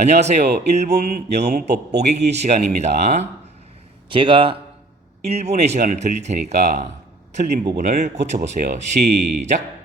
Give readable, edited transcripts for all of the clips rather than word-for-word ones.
안녕하세요. 1분 영어 문법 뽀개기 시간입니다. 제가 1분의 시간을 드릴 테니까 틀린 부분을 고쳐보세요. 시작!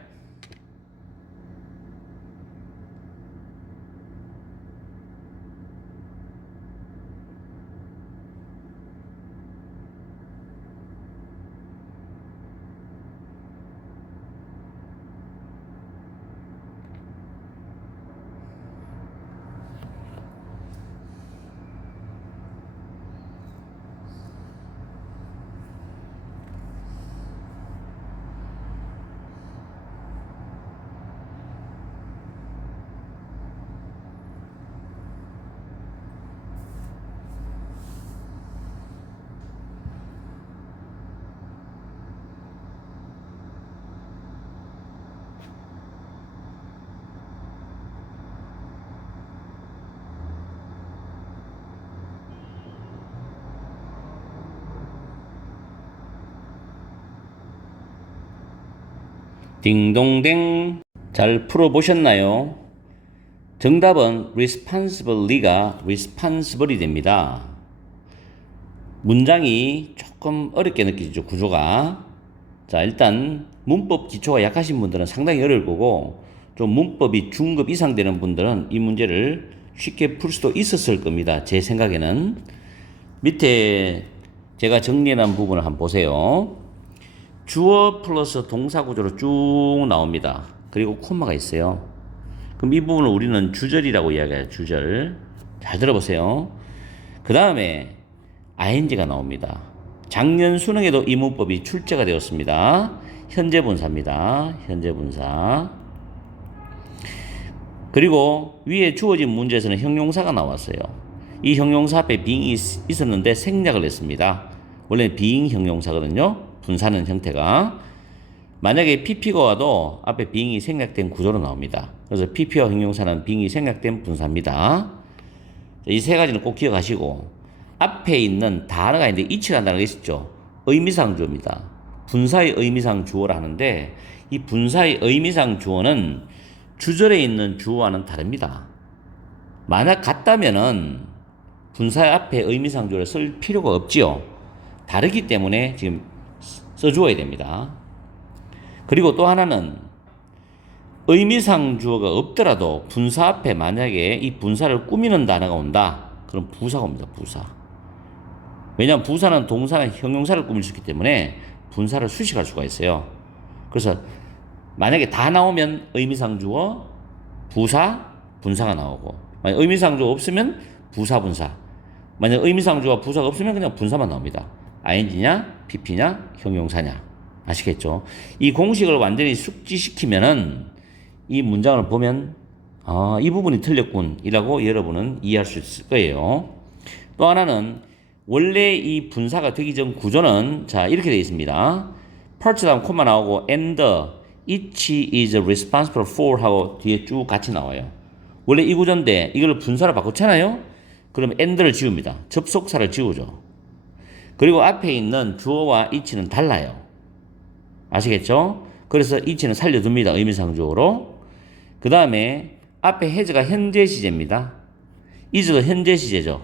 딩동댕. 잘 풀어보셨나요? 정답은 responsibly가 responsible이 됩니다. 문장이 조금 어렵게 느껴지죠, 구조가. 자, 일단 문법 기초가 약하신 분들은 상당히 어려울 거고, 좀 문법이 중급 이상 되는 분들은 이 문제를 쉽게 풀 수도 있었을 겁니다. 제 생각에는. 밑에 제가 정리해놓은 부분을 한번 보세요. 주어 플러스 동사 구조로 쭉 나옵니다. 그리고 콤마가 있어요. 그럼 이 부분을 우리는 주절이라고 이야기해요. 주절. 잘 들어보세요. 그 다음에 ing가 나옵니다. 작년 수능에도 이 문법이 출제가 되었습니다. 현재 분사입니다. 현재 분사. 그리고 위에 주어진 문제에서는 형용사가 나왔어요. 이 형용사 앞에 being이 있었는데 생략을 했습니다. 원래 being 형용사거든요. 분사는 형태가. 만약에 pp가 와도 앞에 being이 생략된 구조로 나옵니다. 그래서 pp와 형용사는 being이 생략된 분사입니다. 이 세 가지는 꼭 기억하시고, 앞에 있는 단어가 있는데 it라는 단어가 있었죠. 의미상 주어입니다. 분사의 의미상 주어라 하는데, 이 분사의 의미상 주어는 주절에 있는 주어와는 다릅니다. 만약 같다면은 분사의 앞에 의미상 주어를 쓸 필요가 없지요. 다르기 때문에 지금 써주어야 됩니다. 그리고 또 하나는 의미상 주어가 없더라도 분사 앞에 만약에 이 분사를 꾸미는 단어가 온다. 그럼 부사가 옵니다. 부사. 왜냐하면 부사는 동사나 형용사를 꾸밀 수 있기 때문에 분사를 수식할 수가 있어요. 그래서 만약에 다 나오면 의미상 주어, 부사, 분사가 나오고, 만약 의미상 주어 없으면 부사, 분사. 만약 의미상 주어, 부사가 없으면 그냥 분사만 나옵니다. ing냐, pp냐, 형용사냐. 아시겠죠? 이 공식을 완전히 숙지시키면은 이 문장을 보면 이 부분이 틀렸군 이라고 여러분은 이해할 수 있을 거예요. 또 하나는 원래 이 분사가 되기 전 구조는 자 이렇게 되어 있습니다. part 다음 콤마 나오고 and each is responsible for 하고 뒤에 쭉 같이 나와요. 원래 이 구조인데 이걸 분사로 바꿨잖아요. 그럼 and를 지웁니다. 접속사를 지우죠. 그리고 앞에 있는 주어와 each는 달라요. 아시겠죠? 그래서 each는 살려둡니다. 의미상 주어로. 그 다음에 앞에 has가 현재 시제입니다. is도 현재 시제죠.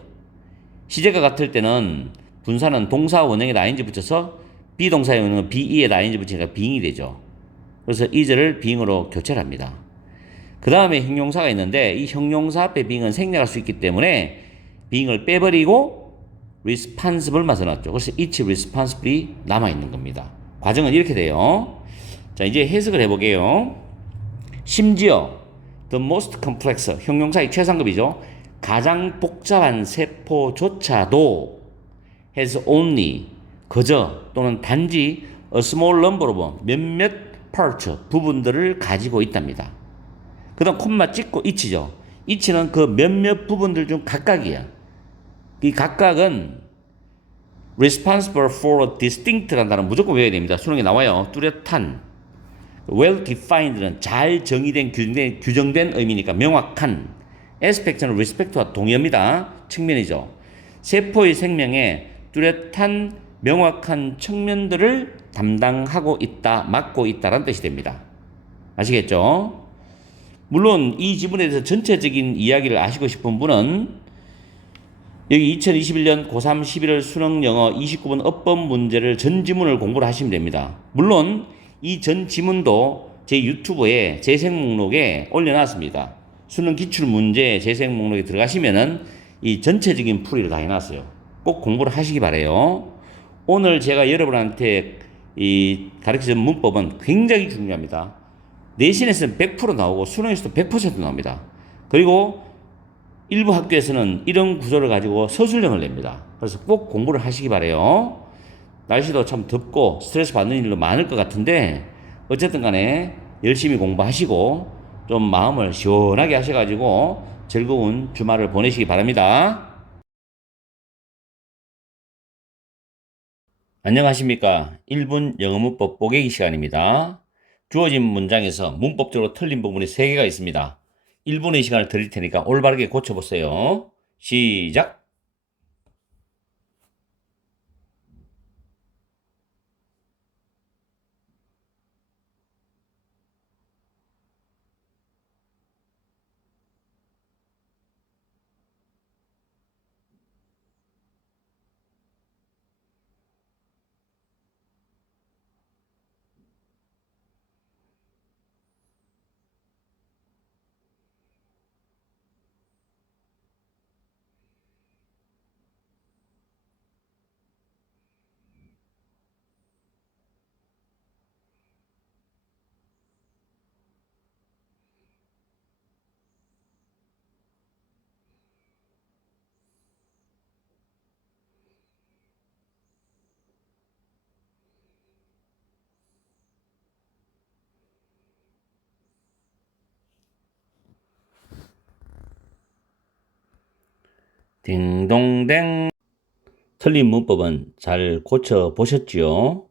시제가 같을 때는 분사는 동사 원형에다 ing 붙여서 비동사의 원형은 be에다 ing 붙이니까 being이 되죠. 그래서 is를 being으로 교체를 합니다. 그 다음에 형용사가 있는데 이 형용사 앞에 being은 생략할 수 있기 때문에 being을 빼버리고 responsible만 써놨죠. 그래서 each responsibly 남아있는 겁니다. 과정은 이렇게 돼요. 자, 이제 해석을 해보게요. 심지어 the most complex, 형용사의 최상급이죠. 가장 복잡한 세포조차도 has only, 그저 또는 단지 a small number of 몇몇 parts, 부분들을 가지고 있답니다. 그 다음 콤마 찍고 each죠. each는 그 몇몇 부분들 중 각각이야. 이 각각은 responsible for distinct라는 단어 무조건 외워야 됩니다. 수능에 나와요. 뚜렷한. well defined는 잘 정의된 규정된 의미니까 명확한. aspect는 respect와 동의어입니다. 측면이죠. 세포의 생명에 뚜렷한 명확한 측면들을 담당하고 있다, 맡고 있다라는 뜻이 됩니다. 아시겠죠? 물론 이 지문에 대해서 전체적인 이야기를 아시고 싶은 분은 여기 2021년 고3 11월 수능 영어 29번 어법 문제를 전 지문을 공부를 하시면 됩니다. 물론 이 전 지문도 제 유튜브에 재생 목록에 올려놨습니다. 수능 기출 문제 재생 목록에 들어가시면은 이 전체적인 풀이를 다 해놨어요. 꼭 공부를 하시기 바래요. 오늘 제가 여러분한테 이 가르쳐준 문법은 굉장히 중요합니다. 내신에서는 100% 나오고 수능에서도 100% 나옵니다. 그리고 일부 학교에서는 이런 구조를 가지고 서술형을 냅니다. 그래서 꼭 공부를 하시기 바래요. 날씨도 참 덥고 스트레스 받는 일도 많을 것 같은데 어쨌든 간에 열심히 공부하시고 좀 마음을 시원하게 하셔가지고 즐거운 주말을 보내시기 바랍니다. 안녕하십니까. 1분 영어 문법 보객기 시간입니다. 주어진 문장에서 문법적으로 틀린 부분이 3개가 있습니다. 1분의 시간을 드릴 테니까 올바르게 고쳐보세요. 시작! 딩동댕. 틀린 문법은 잘 고쳐보셨지요?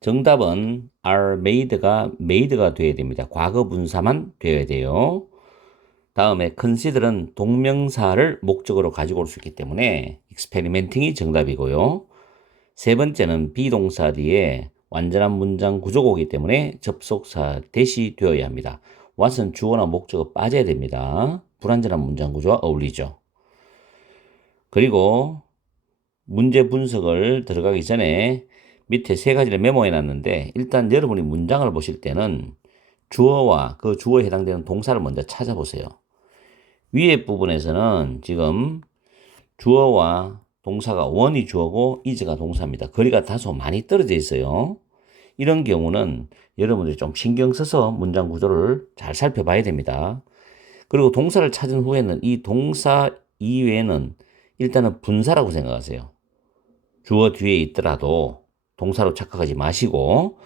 정답은 are made가 made가 되어야 됩니다. 과거 분사만 되어야 돼요. 다음에 consider은 동명사를 목적으로 가지고 올 수 있기 때문에 experimenting이 정답이고요. 세 번째는 비동사 뒤에 완전한 문장 구조가 오기 때문에 접속사 대시 되어야 합니다. what은 주어나 목적어 빠져야 됩니다. 불완전한 문장 구조와 어울리죠. 그리고 문제 분석을 들어가기 전에 밑에 3가지를 메모해 놨는데 일단 여러분이 문장을 보실 때는 주어와 그 주어에 해당되는 동사를 먼저 찾아보세요. 위에 부분에서는 지금 주어와 동사가 원이 주어고 is가 동사입니다. 거리가 다소 많이 떨어져 있어요. 이런 경우는 여러분들이 좀 신경 써서 문장 구조를 잘 살펴봐야 됩니다. 그리고 동사를 찾은 후에는 이 동사 이외에는 일단은 분사라고 생각하세요. 주어 뒤에 있더라도 동사로 착각하지 마시고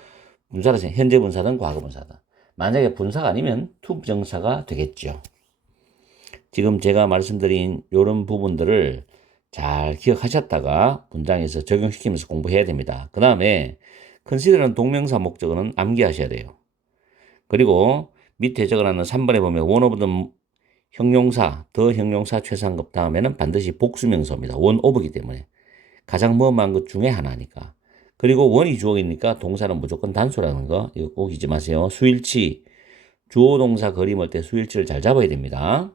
분사를 현재 분사든 과거 분사든 만약에 분사가 아니면 투부정사가 되겠죠. 지금 제가 말씀드린 이런 부분들을 잘 기억하셨다가 문장에서 적용시키면서 공부해야 됩니다. 그 다음에 consider는 동명사 목적어는 암기하셔야 돼요. 그리고 밑에 적어놨는 3번에 보면 one of the 형용사, 더 형용사 최상급 다음에는 반드시 복수명사입니다. one of이기 때문에 가장 무엄한 것 중에 하나니까. 그리고 원이 주어이니까 동사는 무조건 단수라는 거 이거 꼭 잊지 마세요. 수일치, 주어 동사 그림할 때 수일치를 잘 잡아야 됩니다.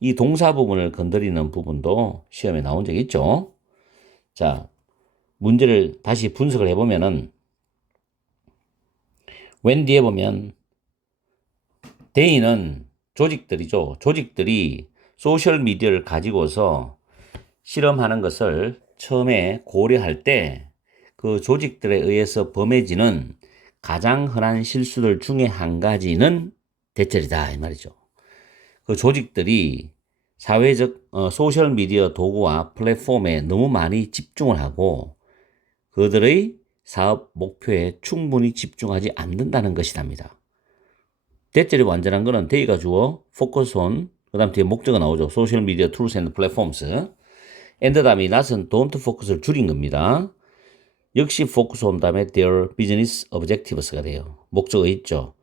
이 동사 부분을 건드리는 부분도 시험에 나온 적 있죠. 자, 문제를 다시 분석을 해보면은 when 뒤에 보면 they는 조직들이죠. 조직들이 소셜 미디어를 가지고서 실험하는 것을 처음에 고려할 때 그 조직들에 의해서 범해지는 가장 흔한 실수들 중에 한 가지는 대절이다 이 말이죠. 그 조직들이 사회적 소셜미디어 도구와 플랫폼에 너무 많이 집중을 하고 그들의 사업 목표에 충분히 집중하지 않는다는 것이랍니다. 대절이 완전한 거는 데이가 주어 focus on 그 다음 뒤에 목적어 나오죠. 소셜미디어 tools and platforms and 다음에 not은 don't focus를 줄인 겁니다. 역시 focus on 다음에 their business objectives가 돼요. 목적어 있죠.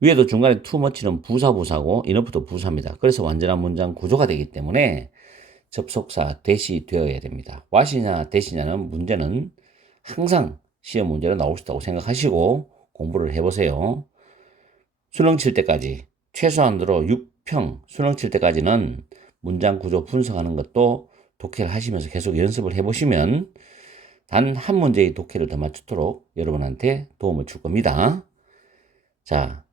위에도 중간에 too much는 부사고 enough도 부사입니다. 그래서 완전한 문장 구조가 되기 때문에 접속사 대시 되어야 됩니다. what이냐 대시냐는 문제는 항상 시험 문제로 나올 수 있다고 생각하시고 공부를 해보세요. 수능 칠 때까지 최소한으로 6평 수능 칠 때까지는 문장 구조 분석하는 것도 독해를 하시면서 계속 연습을 해보시면 단 한 문제의 독해를 더 맞추도록 여러분한테 도움을 줄 겁니다. 자,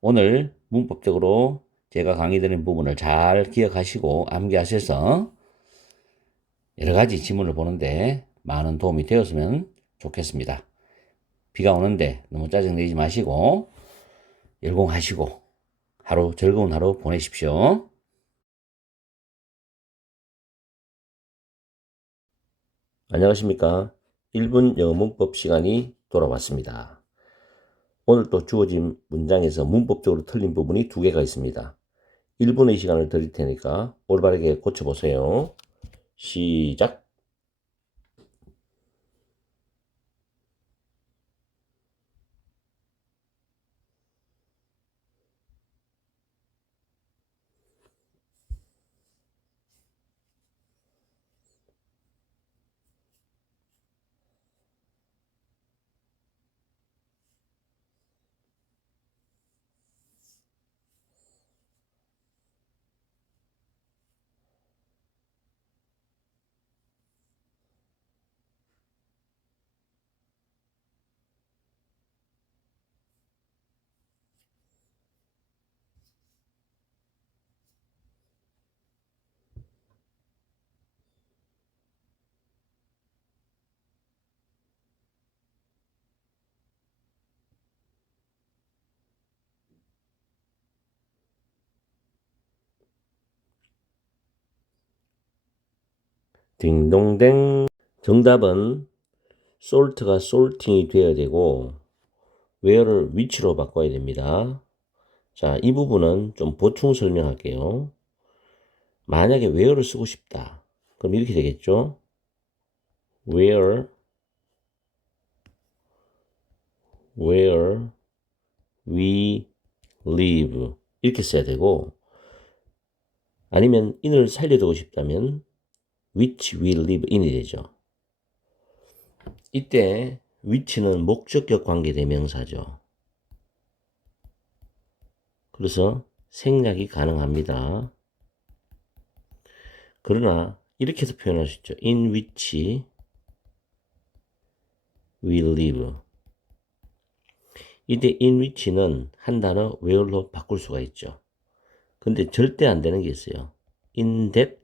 오늘 문법적으로 제가 강의드린 부분을 잘 기억하시고 암기하셔서 여러 가지 지문을 보는데 많은 도움이 되었으면 좋겠습니다. 비가 오는데 너무 짜증내지 마시고 열공하시고 하루 즐거운 하루 보내십시오. 안녕하십니까. 1분 영어 문법 시간이 돌아왔습니다. 오늘 또 주어진 문장에서 문법적으로 틀린 부분이 2개가 있습니다. 1분의 시간을 드릴 테니까 올바르게 고쳐보세요. 시작. 딩동댕. 정답은 salt가 salting이 되어야 되고 where를 which로 바꿔야 됩니다. 자, 이 부분은 좀 보충 설명할게요. 만약에 where를 쓰고 싶다. 그럼 이렇게 되겠죠? where we live 이렇게 써야 되고, 아니면 in을 살려두고 싶다면 which we live in이 되죠. 이때 which는 목적격 관계 대명사죠. 그래서 생략이 가능합니다. 그러나 이렇게 해서 표현할 수 있죠. in which we live. 이때 in which는 한 단어 where로 바꿀 수가 있죠. 근데 절대 안 되는 게 있어요. in that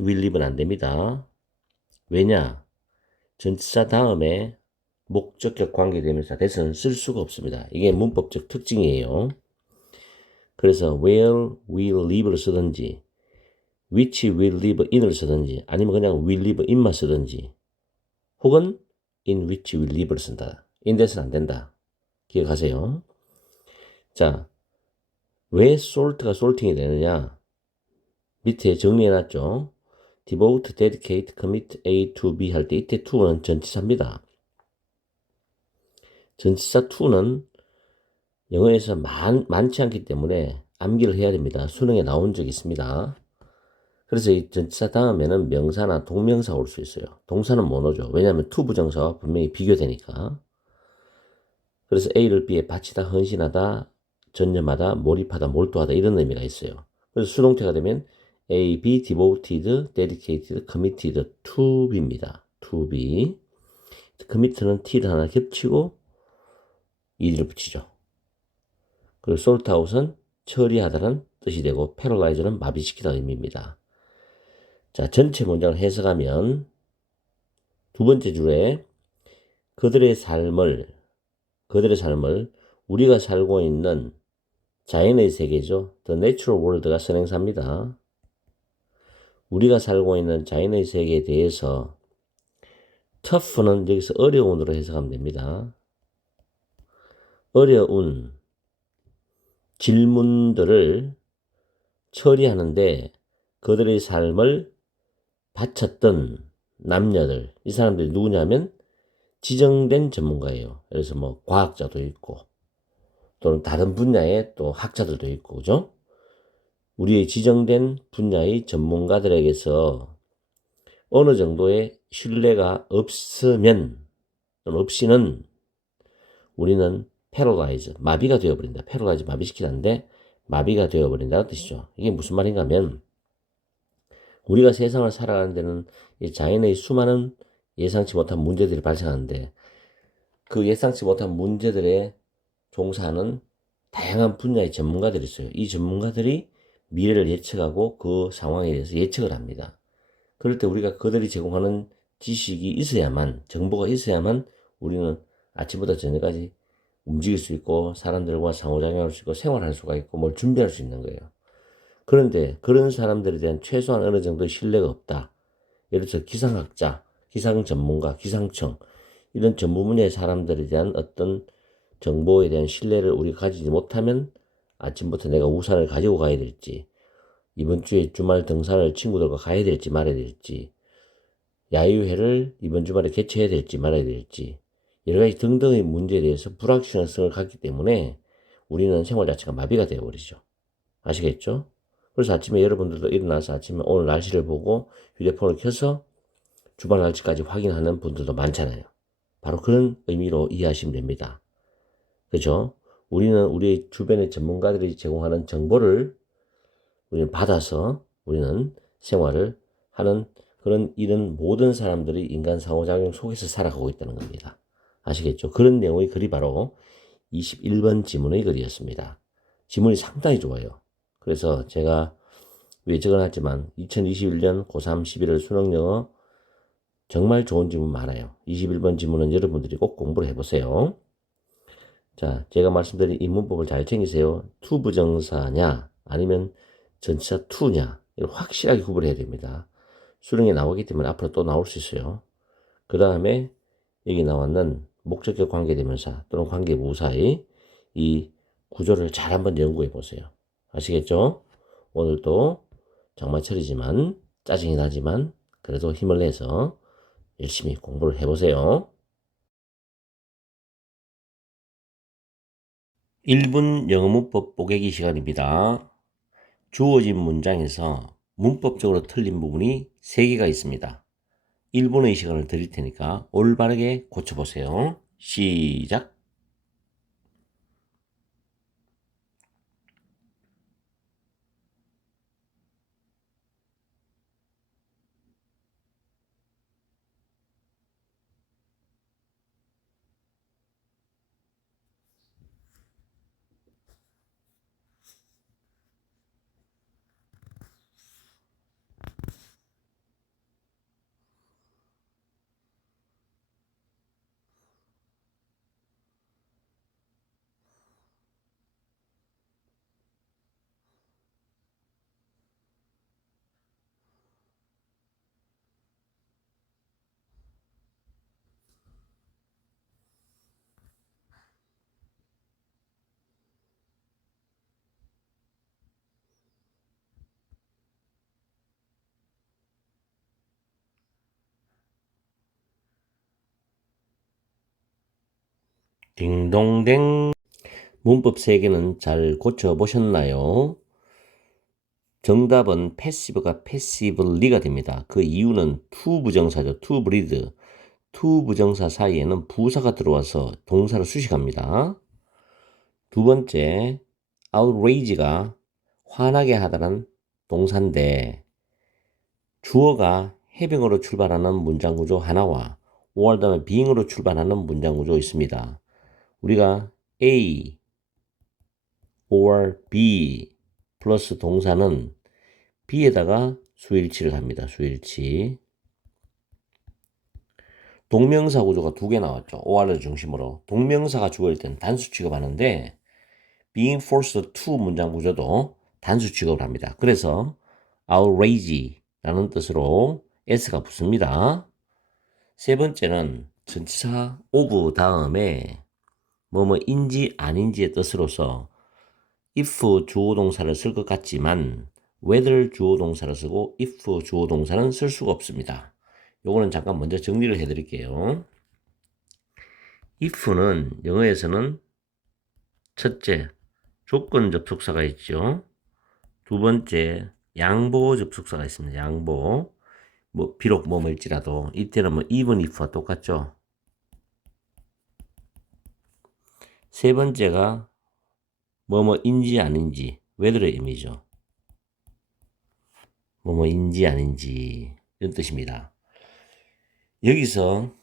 we live는 안 됩니다. 왜냐? 전치사 다음에 목적격 관계대명사 that은 쓸 수가 없습니다. 이게 문법적 특징이에요. 그래서 where will live를 쓰든지 which will live in을 쓰든지 아니면 그냥 will live in만 쓰든지 혹은 in which will live를 쓴다. in that은 안 된다. 기억하세요. 자, 왜 salt가 salting이 되느냐? 밑에 정리해놨죠. devote, dedicate, commit A to B 할 때 이때 to는 전치사입니다. 전치사 to는 영어에서 많지 않기 때문에 암기를 해야 됩니다. 수능에 나온 적이 있습니다. 그래서 이 전치사 다음에는 명사나 동명사가 올 수 있어요. 동사는 못 오죠. 왜냐하면 to 부정사와 분명히 비교되니까. 그래서 A를 B에 바치다, 헌신하다, 전념하다, 몰입하다, 몰두하다 이런 의미가 있어요. 그래서 수동태가 되면 A, B, devoted, dedicated, committed, to B입니다. to be. commit는 T를 하나 겹치고 ED를 붙이죠. 그리고 sort out은 처리하다는 뜻이 되고 paralyze는 마비시키다 의미입니다. 자, 전체 문장을 해석하면 두 번째 줄에 그들의 삶을 우리가 살고 있는 자연의 세계죠. The natural world가 선행사입니다. 우리가 살고 있는 자연의 세계에 대해서 tough는 여기서 어려운으로 해석하면 됩니다. 어려운 질문들을 처리하는데 그들의 삶을 바쳤던 남녀들, 이 사람들이 누구냐면 지정된 전문가예요. 그래서 뭐 과학자도 있고 또는 다른 분야의 또 학자들도 있고, 그죠? 우리의 지정된 분야의 전문가들에게서 어느 정도의 신뢰가 없으면 또는 없이는 우리는 paralyze, 마비가 되어버린다. paralyze, 마비시키는데 마비가 되어버린다는 뜻이죠. 이게 무슨 말인가 하면 우리가 세상을 살아가는 데는 이 자연의 수많은 예상치 못한 문제들이 발생하는데 그 예상치 못한 문제들에 종사하는 다양한 분야의 전문가들이 있어요. 이 전문가들이 미래를 예측하고 그 상황에 대해서 예측을 합니다. 그럴 때 우리가 그들이 제공하는 지식이 있어야만, 정보가 있어야만 우리는 아침부터 저녁까지 움직일 수 있고 사람들과 상호작용할 수 있고 생활할 수가 있고 뭘 준비할 수 있는 거예요. 그런데 그런 사람들에 대한 최소한 어느 정도의 신뢰가 없다. 예를 들어서 기상학자, 기상 전문가, 기상청 이런 전문 분야의 사람들에 대한 어떤 정보에 대한 신뢰를 우리가 가지지 못하면 아침부터 내가 우산을 가지고 가야 될지 이번 주에 주말 등산을 친구들과 가야 될지 말아야 될지 야유회를 이번 주말에 개최해야 될지 말아야 될지 여러 가지 등등의 문제에 대해서 불확실성을 갖기 때문에 우리는 생활 자체가 마비가 되어버리죠. 아시겠죠? 그래서 아침에 여러분들도 일어나서 아침에 오늘 날씨를 보고 휴대폰을 켜서 주말 날씨까지 확인하는 분들도 많잖아요. 바로 그런 의미로 이해하시면 됩니다. 그죠? 우리는 우리 주변의 전문가들이 제공하는 정보를 우리는 받아서 우리는 생활을 하는 그런 이런 모든 사람들이 인간 상호작용 속에서 살아가고 있다는 겁니다. 아시겠죠? 그런 내용의 글이 바로 21번 지문의 글이었습니다. 지문이 상당히 좋아요. 그래서 제가 위에 적어놨지만 2021년 고3 11월 수능영어 정말 좋은 지문 많아요. 21번 지문은 여러분들이 꼭 공부를 해보세요. 자, 제가 말씀드린 이 문법을 잘 챙기세요. to 부정사냐 아니면 전치사 to냐 이걸 확실하게 구분해야 됩니다. 수능에 나오기 때문에 앞으로 또 나올 수 있어요. 그 다음에 여기 나왔는 목적격 관계대명사 또는 관계부사의 이 구조를 잘 한번 연구해 보세요. 아시겠죠? 오늘도 장마철이지만 짜증이 나지만 그래도 힘을 내서 열심히 공부를 해보세요. 1분 영어 문법 뽀개기 시간입니다. 주어진 문장에서 문법적으로 틀린 부분이 3개가 있습니다. 1분의 시간을 드릴 테니까 올바르게 고쳐보세요. 시작! 딩동댕. 문법 3개는 잘 고쳐보셨나요? 정답은 패시브가 패시블리가 됩니다. 그 이유는 to 부정사죠. to breed. to 부정사 사이에는 부사가 들어와서 동사를 수식합니다. 두 번째, outrage가 화나게 하다는 동사인데 주어가 having으로 출발하는 문장 구조 하나와 or 다음에 being으로 출발하는 문장 구조 있습니다. 우리가 A or B 플러스 동사는 B에다가 수일치를 합니다. 수일치. 동명사 구조가 2개 나왔죠. or를 중심으로. 동명사가 주어일 때는 단수 취급하는데 being forced to 문장 구조도 단수 취급을 합니다. 그래서 outrage라는 뜻으로 s가 붙습니다. 세 번째는 전치사 of 다음에 뭐뭐인지 아닌지의 뜻으로서 if 주어 동사를 쓸 것 같지만 whether 주어 동사를 쓰고 if 주어 동사는 쓸 수가 없습니다. 요거는 잠깐 먼저 정리를 해드릴게요. if는 영어에서는 첫째 조건 접속사가 있죠. 두 번째 양보 접속사가 있습니다. 양보 뭐 비록 뭐일지라도 이때는 뭐 even if와 똑같죠. 세 번째가 뭐뭐인지 아닌지, whether의 의미죠. 뭐뭐인지 아닌지 이런 뜻입니다. 여기서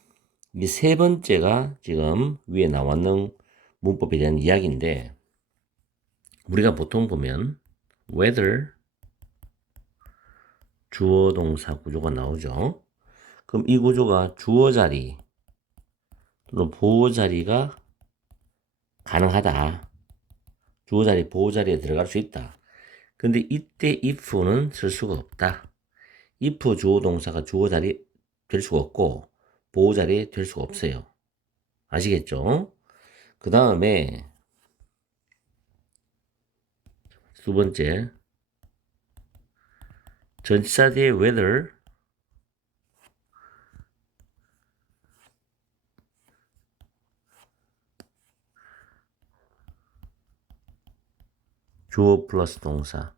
이 세 번째가 지금 위에 나왔는 문법에 대한 이야기인데, 우리가 보통 보면 whether 주어 동사 구조가 나오죠. 그럼 이 구조가 주어 자리 또는 보호 자리가 가능하다. 주어 자리, 보호 자리에 들어갈 수 있다. 근데 이때 if는 쓸 수가 없다. if 주어 동사가 주어 자리 될 수가 없고 보호 자리 될 수가 없어요. 아시겠죠? 그 다음에 두 번째, 전치사 뒤에 whether 주어 플러스 동사.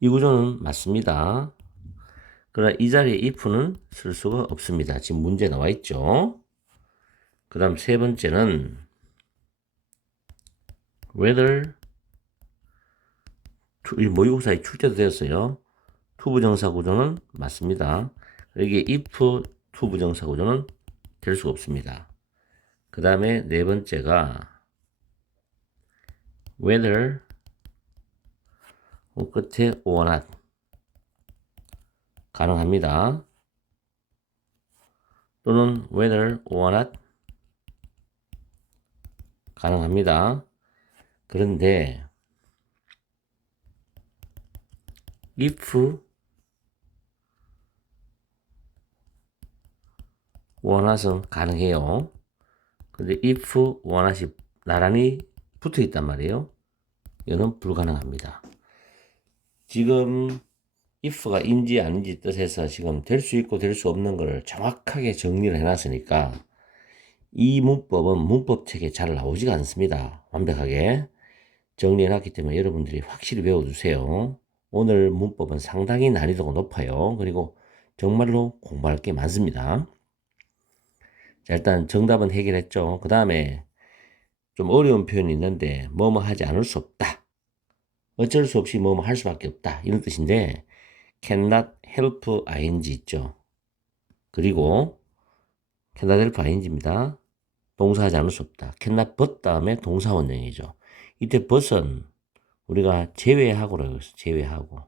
이 구조는 맞습니다. 그러나 이 자리에 if는 쓸 수가 없습니다. 지금 문제 나와 있죠. 그 다음 세 번째는 whether 모의고사에 출제도 되었어요. 투부정사 구조는 맞습니다. 여기 if 투부정사 구조는 될 수가 없습니다. 그 다음에 네 번째가 whether 끝에 or not 가능합니다. 또는 whether or not 가능합니다. 그런데 if or not은 가능해요. 근데 if or not이 나란히 붙어 있단 말이에요. 이거는 불가능합니다. 지금 if가 인지 아닌지 뜻에서 지금 될 수 있고 될 수 없는 것을 정확하게 정리를 해놨으니까 이 문법은 문법책에 잘 나오지가 않습니다. 완벽하게 정리해놨기 때문에 여러분들이 확실히 외워두세요. 오늘 문법은 상당히 난이도가 높아요. 그리고 정말로 공부할 게 많습니다. 자, 일단 정답은 해결했죠. 그 다음에 좀 어려운 표현이 있는데 뭐뭐 하지 않을 수 없다. 어쩔 수 없이 뭐뭐 할 수밖에 없다. 이런 뜻인데 cannot help ing 있죠. 그리고 cannot help ing입니다. 동사하지 않을 수 없다. cannot but 다음에 동사 원형이죠. 이때 but은 우리가 제외하고라고 했어. 제외하고.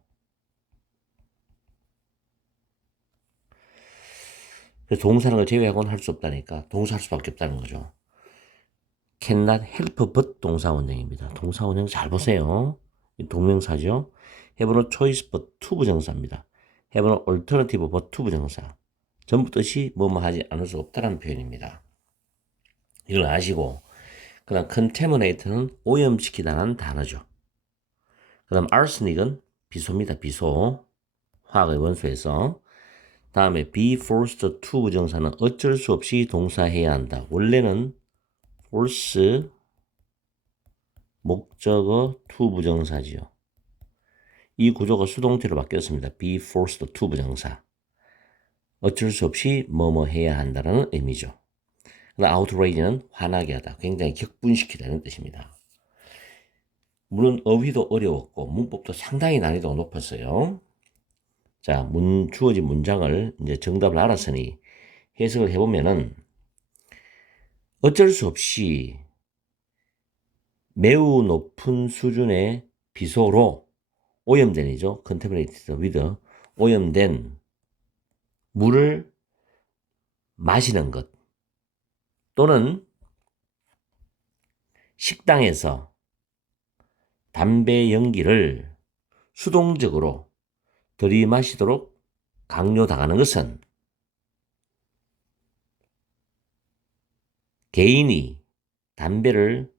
그래서 동사라는 걸 제외하고는 할 수 없다니까 동사할 수밖에 없다는 거죠. cannot help but 동사 원형입니다. 동사 원형 잘 보세요. 동명사죠. have no choice but to 부정사입니다. have no alternative but to 부정사. 전부 뜻이 뭐뭐 하지 않을 수 없다는 표현입니다. 이걸 아시고 그 다음 contaminate는 오염시키다라는 단어죠. 그 다음 arsenic은 비소입니다. 비소. 화학의 원소에서. 다음에 be forced to 부정사는 어쩔 수 없이 동사해야 한다. 원래는 force 목적어 to 부정사지요. 이 구조가 수동태로 바뀌었습니다. be forced to 부정사. 어쩔 수 없이 뭐뭐 해야 한다는 의미죠. outrage는 화나게 하다, 굉장히 격분시키다는 뜻입니다. 물론 어휘도 어려웠고 문법도 상당히 난이도가 높았어요. 자, 주어진 문장을 이제 정답을 알았으니 해석을 해보면은 어쩔 수 없이 매우 높은 수준의 비소로 오염된이죠. contaminated with 오염된 물을 마시는 것 또는 식당에서 담배 연기를 수동적으로 들이마시도록 강요당하는 것은 개인이 담배를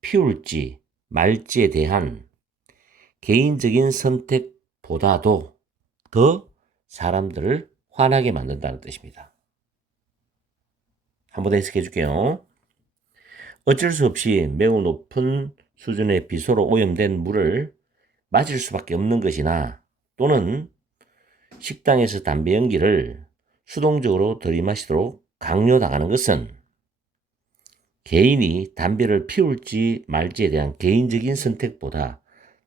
피울지 말지에 대한 개인적인 선택보다도 더 사람들을 화나게 만든다는 뜻입니다. 한 번 더 해석해 줄게요. 어쩔 수 없이 매우 높은 수준의 비소로 오염된 물을 마실 수밖에 없는 것이나 또는 식당에서 담배 연기를 수동적으로 들이마시도록 강요당하는 것은 개인이 담배를 피울지 말지에 대한 개인적인 선택보다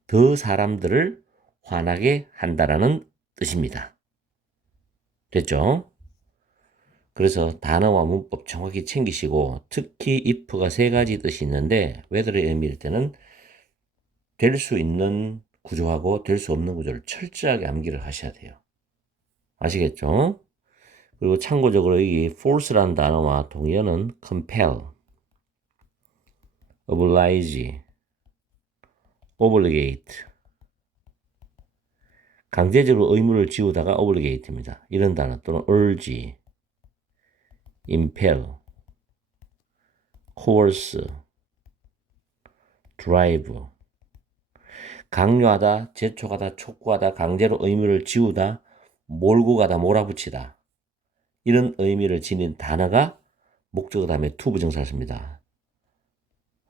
더 사람들을 화나게 한다라는 뜻입니다. 됐죠? 그래서 단어와 문법 정확히 챙기시고 특히 if가 세 가지 뜻이 있는데 whether의 의미일 때는 될 수 있는 구조하고 될 수 없는 구조를 철저하게 암기를 하셔야 돼요. 아시겠죠? 그리고 참고적으로 이 force라는 단어와 동의어는 compel, oblige, obligate, 강제적으로 의무를 지우다가 obligate입니다. 이런 단어 또는 urge, impel, coerce, drive, 강요하다, 재촉하다, 촉구하다, 강제로 의무를 지우다, 몰고 가다, 몰아붙이다. 이런 의미를 지닌 단어가 목적어 다음에 to 부정사를 씁니다.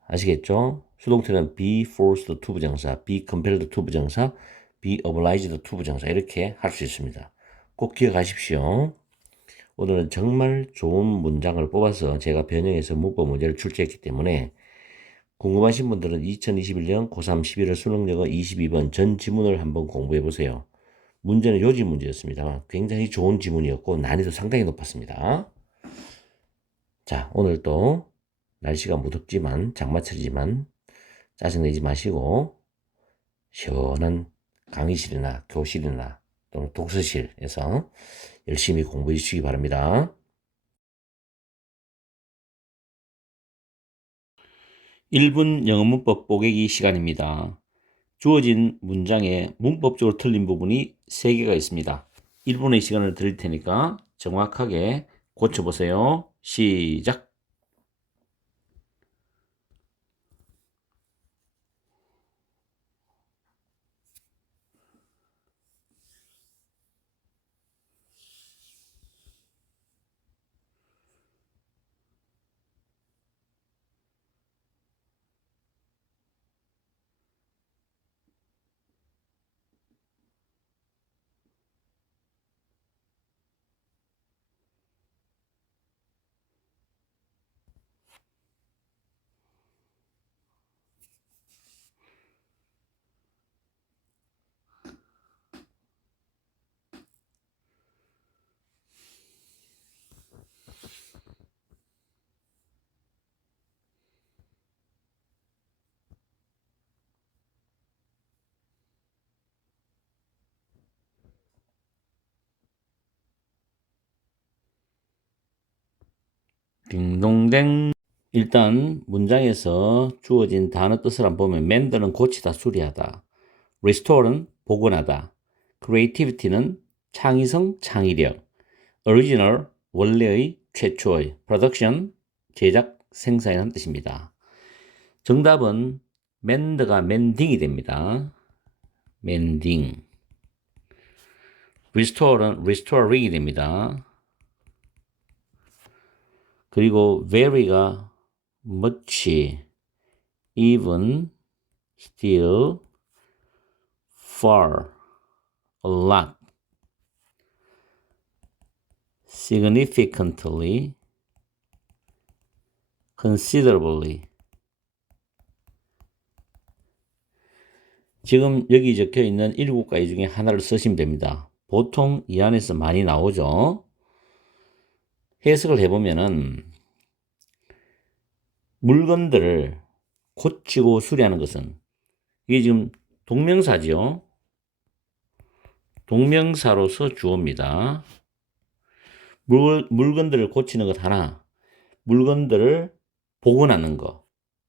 아시겠죠? 수동태는 be forced to 부정사, be compelled to 부정사, be obliged to 부정사 이렇게 할 수 있습니다. 꼭 기억하십시오. 오늘은 정말 좋은 문장을 뽑아서 제가 변형해서 문법 문제를 출제했기 때문에 궁금하신 분들은 2021년 고3 11월 수능여고 22번 전 지문을 한번 공부해 보세요. 문제는 요지 문제였습니다. 굉장히 좋은 지문이었고 난이도 상당히 높았습니다. 자, 오늘도 날씨가 무덥지만 장마철이지만 짜증내지 마시고 시원한 강의실이나 교실이나 또는 독서실에서 열심히 공부해 주시기 바랍니다. 1분 영어 문법 뽀개기 시간입니다. 주어진 문장에 문법적으로 틀린 부분이 3개가 있습니다. 1분의 시간을 드릴 테니까 정확하게 고쳐보세요. 시작! 딩동댕. 일단 문장에서 주어진 단어 뜻을 한번 보면 mend는 고치다, 수리하다, restore는 복원하다, creativity는 창의성, 창의력, original 원래의, 최초의, production 제작, 생산이라는 뜻입니다. 정답은 mend가 mending이 됩니다. mending. restore는 restoring이 됩니다. 그리고 very가 much, even, still, far, a lot, significantly, considerably. 지금 여기 적혀 있는 7가지 중에 하나를 쓰시면 됩니다. 보통 이 안에서 많이 나오죠. 해석을 해보면은 물건들을 고치고 수리하는 것은 이게 지금 동명사지요. 동명사로서 주어입니다. 물건들을 고치는 것 하나, 물건들을 복원하는 것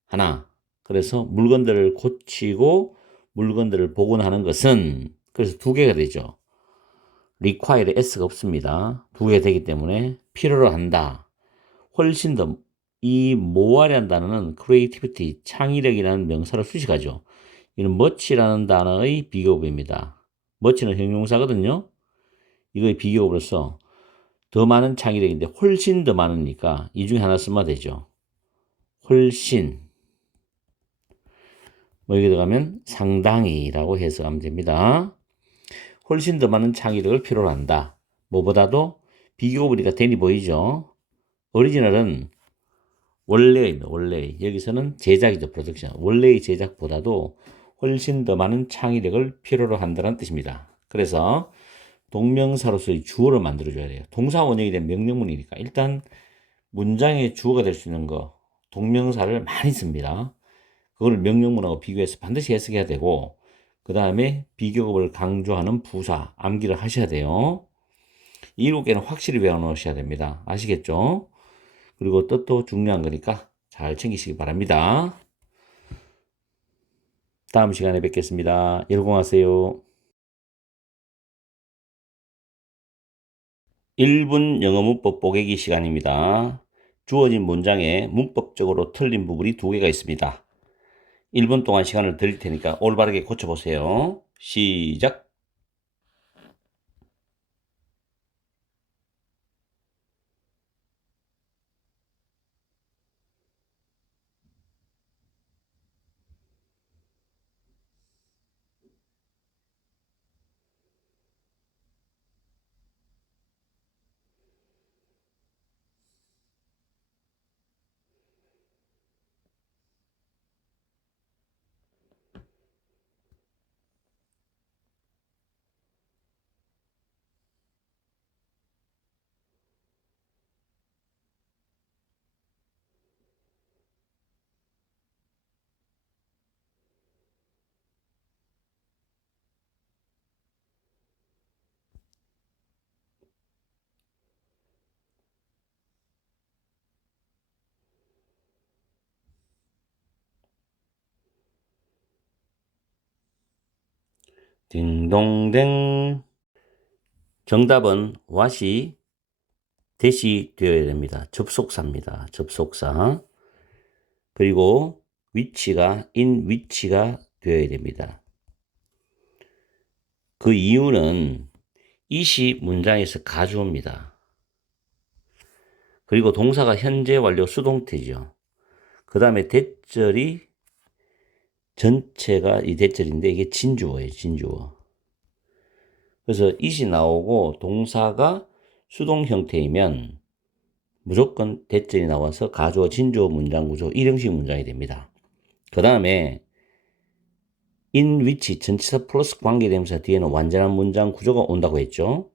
하나. 그래서 물건들을 고치고 물건들을 복원하는 것은 그래서 2개가 되죠. require s가 없습니다. 2개 되기 때문에 필요로 한다. 훨씬 더 이 모아라는 단어는 creativity, 창의력이라는 명사를 수식하죠. 이는 much라는 단어의 비교급입니다. much는 형용사거든요. 이거의 비교급으로서 더 많은 창의력인데 훨씬 더 많으니까 이 중에 하나 쓰면 되죠. 훨씬. 뭐 여기 들어가면 상당히라고 해석하면 됩니다. 훨씬 더 많은 창의력을 필요로 한다. 뭐보다도 비교급이니까 대니 보이죠. 오리지널은 원래입니다. 원래. 여기서는 제작이죠. 프로덕션. 원래의 제작보다도 훨씬 더 많은 창의력을 필요로 한다는 뜻입니다. 그래서 동명사로서의 주어를 만들어줘야 돼요. 동사 원형이 된 명령문이니까 일단 문장의 주어가 될 수 있는 거 동명사를 많이 씁니다. 그걸 명령문하고 비교해서 반드시 해석해야 되고 그 다음에 비교급을 강조하는 부사 암기를 하셔야 돼요. 이 7개는 확실히 외워놓으셔야 됩니다. 아시겠죠? 그리고 뜻도 중요한 거니까 잘 챙기시기 바랍니다. 다음 시간에 뵙겠습니다. 열공하세요. 1분 영어 문법 보객기 시간입니다. 주어진 문장에 문법적으로 틀린 부분이 2개가 있습니다. 1분 동안 시간을 드릴 테니까 올바르게 고쳐보세요. 시작. 딩동댕. 정답은 what이 대시 되어야 됩니다. 접속사입니다. 접속사. 그리고 위치가 in 위치가 되어야 됩니다. 그 이유는 이시 문장에서 가주어입니다. 그리고 동사가 현재 완료 수동태죠. 그 다음에 대절이 전체가 이 대절인데 이게 진주어예요. 진주어. 그래서 it이 나오고 동사가 수동 형태이면 무조건 대절이 나와서 가주어, 진주어 문장 구조 1형식 문장이 됩니다. 그 다음에 in which 전치사 플러스 관계대명사 뒤에는 완전한 문장 구조가 온다고 했죠.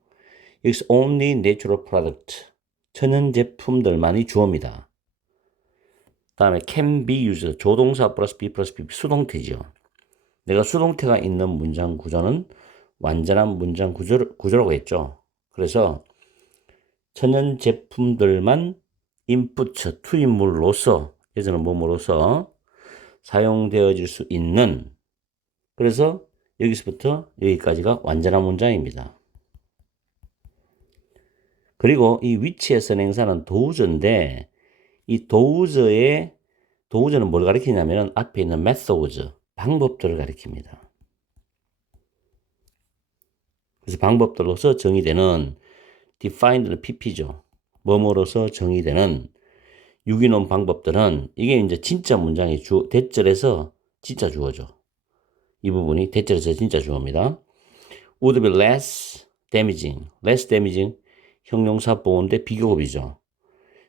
여기서 only natural product 천연 제품들만이 주어입니다. 다음에 can be used 조동사 플러스 be 플러스 be 수동태죠. 내가 수동태가 있는 문장 구조는 완전한 문장 구조라고 했죠. 그래서 천연 제품들만 인풋 투입물로서 예전은 뭐뭐로서 사용되어질 수 있는 그래서 여기서부터 여기까지가 완전한 문장입니다. 그리고 이 위치의 선행사는 도우저인데 이 도우저는 뭘 가리키냐면 앞에 있는 methods 방법들을 가리킵니다. 그래서 방법들로서 정의되는 defined는 pp죠. 뭐뭐로서 정의되는 유기농 방법들은 이게 이제 진짜 문장의 대절에서 진짜 주어죠. 이 부분이 대절에서 진짜 주어입니다. would be less damaging 형용사 보호인데 비교급이죠.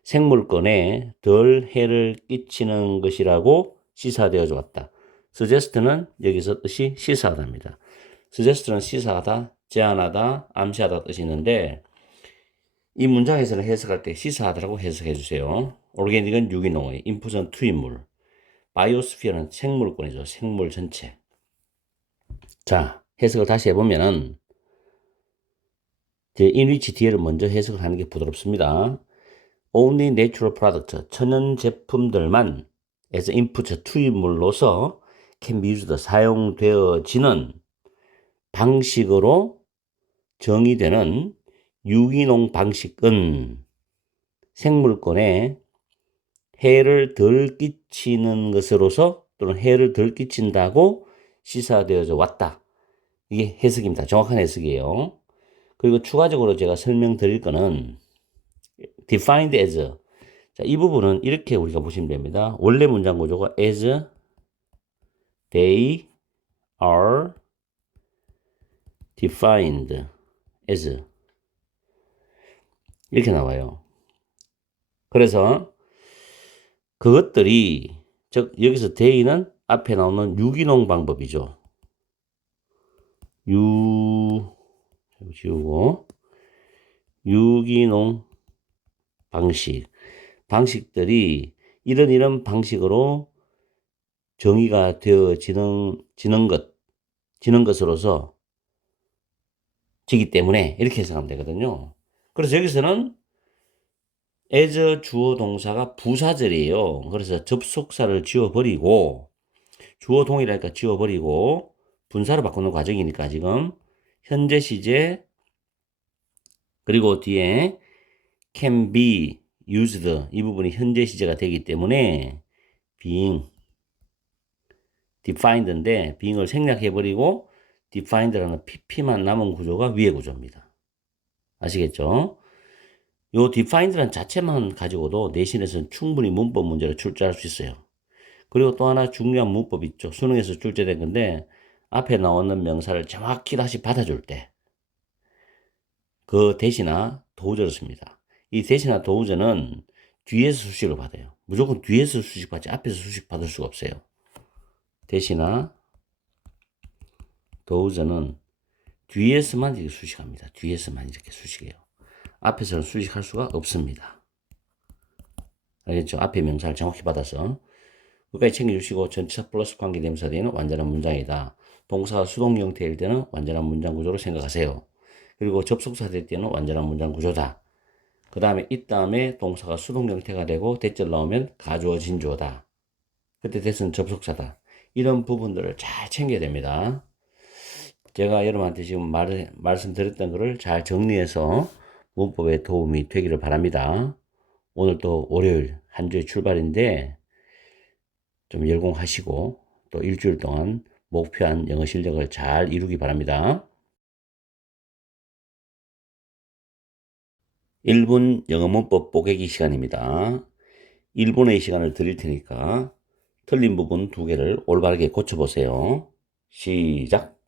생물권에 덜 해를 끼치는 것이라고 시사되어져 왔다. suggest는 여기서 뜻이 시사하다입니다. suggest는 시사하다, 제안하다, 암시하다 뜻이 있는데 이 문장에서는 해석할 때 시사하다라고 해석해 주세요. 오르게닉은 유기농의, 인풋은 투입물, 바이오스피어는 생물권이죠. 생물 전체. 자, 해석을 다시 해보면은 인위치 뒤에를 먼저 해석을 하는 게 부드럽습니다. Only natural product, 천연 제품들만 as input, 투입물로서 can be used, 사용되어지는 방식으로 정의되는 유기농 방식은 생물권에 해를 덜 끼치는 것으로서 또는 해를 덜 끼친다고 시사되어져 왔다. 이게 해석입니다. 정확한 해석이에요. 그리고 추가적으로 제가 설명드릴 거는 defined as. 자, 이 부분은 이렇게 우리가 보시면 됩니다. 원래 문장 구조가 as they are defined as 이렇게 나와요. 그래서 그것들이 즉 여기서 대의는 앞에 나오는 유기농 방법이죠. 지우고 유기농 방식들이 이런 방식으로 정의가 되어지는 것으로서 지기 때문에 이렇게 해석하면 되거든요. 그래서 여기서는 as 주어 동사가 부사절이에요. 그래서 접속사를 지워버리고 주어 동일하니까 지워버리고 분사로 바꾸는 과정이니까 지금 현재 시제 그리고 뒤에 can be used 이 부분이 현재 시제가 되기 때문에 being defined인데 being을 생략해버리고 defined라는 pp만 남은 구조가 위의 구조입니다. 아시겠죠? 요 defined라는 자체만 가지고도 내신에서는 충분히 문법 문제를 출제할 수 있어요. 그리고 또 하나 중요한 문법 있죠. 수능에서 출제된 건데 앞에 나오는 명사를 정확히 다시 받아줄 때 그 대시나 도우저를 씁니다. 이 대시나 도우저는 뒤에서 수식을 받아요. 무조건 뒤에서 수식 받지 앞에서 수식 받을 수가 없어요. 대시나 도우저는 뒤에서만 이렇게 수식합니다. 뒤에서만 이렇게 수식해요. 앞에서는 수식할 수가 없습니다. 알겠죠? 앞에 명사를 정확히 받아서 끝까지 챙겨주시고 전치사 플러스 관계대명사 되는 완전한 문장이다. 동사가 수동 형태일 때는 완전한 문장 구조로 생각하세요. 그리고 접속사 될 때는 완전한 문장 구조다. 그 다음에 이 다음에 동사가 수동 형태가 되고 대절 나오면 가주어 진주어다. 그때 대수는 접속사다. 이런 부분들을 잘 챙겨야 됩니다. 제가 여러분한테 지금 말씀드렸던 것을 잘 정리해서 문법에 도움이 되기를 바랍니다. 오늘 또 월요일 한 주의 출발인데 좀 열공하시고 또 일주일 동안 목표한 영어 실력을 잘 이루기 바랍니다. 1분 영어 문법 뽀개기 시간입니다. 1분의 시간을 드릴 테니까 틀린 부분 2개를 올바르게 고쳐보세요. 시작.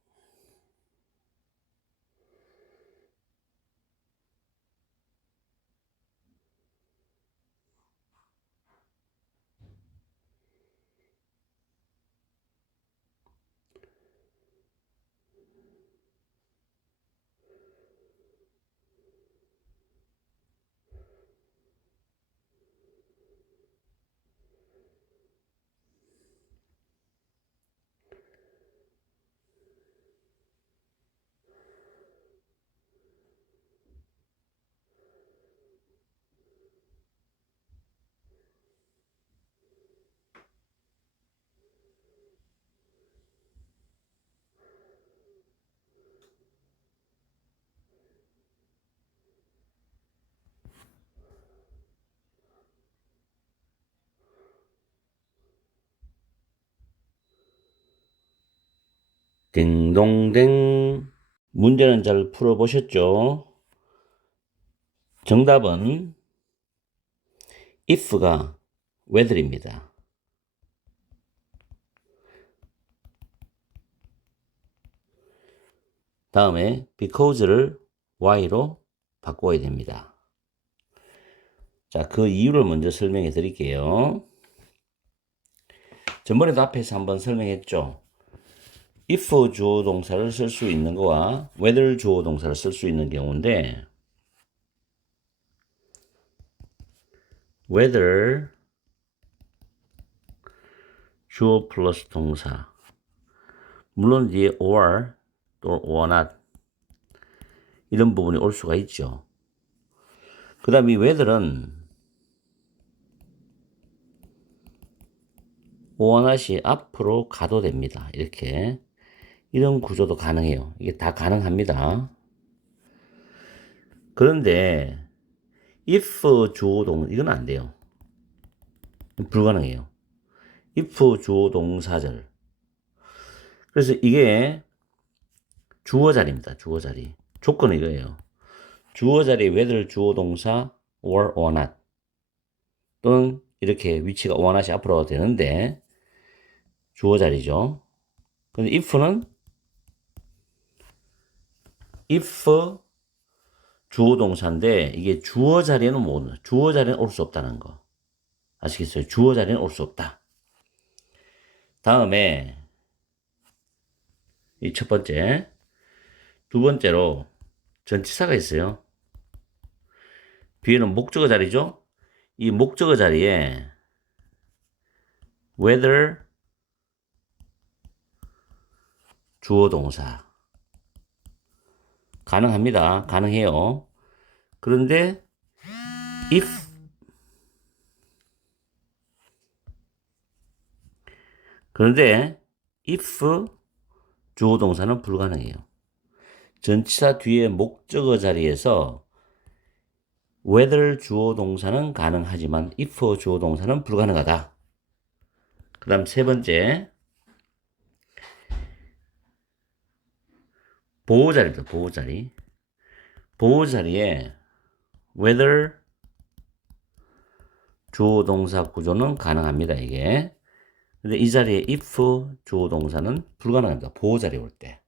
딩동댕. 문제는 잘 풀어보셨죠? 정답은 if가 whether입니다. 다음에 because를 why로 바꿔야 됩니다. 자, 그 이유를 먼저 설명해 드릴게요. 전번에도 앞에서 한번 설명했죠. if 주어 동사를 쓸 수 있는 거와 whether 주어 동사를 쓸 수 있는 경우인데 whether 주어 플러스 동사 물론 뒤에 or 또 or not 이런 부분이 올 수가 있죠. 그 다음에 이 whether는 or not이 앞으로 가도 됩니다. 이렇게 이런 구조도 가능해요. 이게 다 가능합니다. 그런데 if 주어 동사 이건 안 돼요. 불가능해요. if 주어 동사절. 그래서 이게 주어 자리입니다. 주어 자리. 조건은 이거예요. 주어 자리 whether 주어 동사 or not 또는 이렇게 위치가 or not이 앞으로 가도 되는데 주어 자리죠. 근데 if는 if 주어 동사인데 이게 주어 자리에는 못, 주어 자리에는 올 수 없다는 거. 아시겠어요? 주어 자리는 올 수 없다. 다음에 이 첫 번째, 두 번째로 전치사가 있어요. 뒤에는 목적어 자리죠. 이 목적어 자리에 whether 주어 동사 가능합니다. 가능해요. 그런데 if 주어 동사는 불가능해요. 전치사 뒤에 목적어 자리에서 whether 주어 동사는 가능하지만 if 주어 동사는 불가능하다. 그 다음 세 번째, 보호자리다. 보호자리. 보호자리에 whether 주어 동사 구조는 가능합니다. 이게. 근데 이 자리에 if 주어 동사는 불가능합니다. 보호자리 올 때.